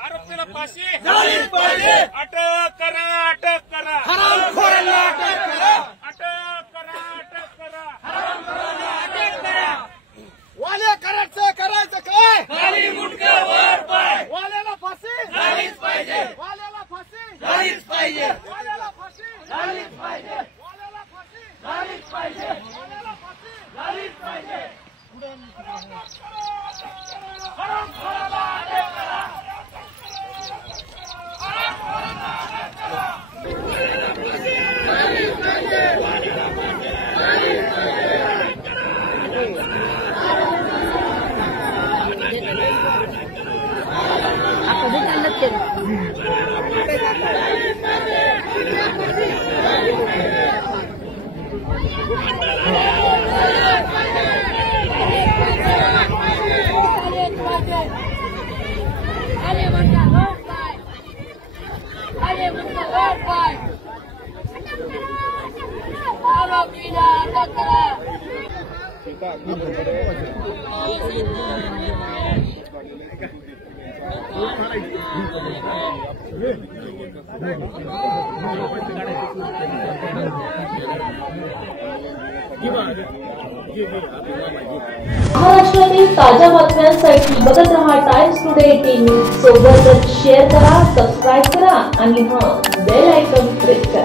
आरोपीला फाशी झालीच पाहिजे। अटक करा, अटक करा, हरामखोरांना अटक करा, अटक करा, अटक करा, हरामखोरांना अटक करा। वाले करायचं काय? खाली मुंडके वर पाय। वाल्याला फाशी झालीच पाहिजे, वाल्याला फाशी झालीच पाहिजे, वाल्याला फाशी झालीच पाहिजे, वाल्याला फाशी झालीच पाहिजे, वाल्याला फाशी झालीच पाहिजे। हरामखोरांना अटक करा। महाराष्ट्रातील ताज्या बातम्यांसाठी बघत रहा टाइम्स टुडे 18 न्यूज। सोबतच शेअर करा, सबस्क्राईब करा आणि बेल आयकॉन प्रेस करा।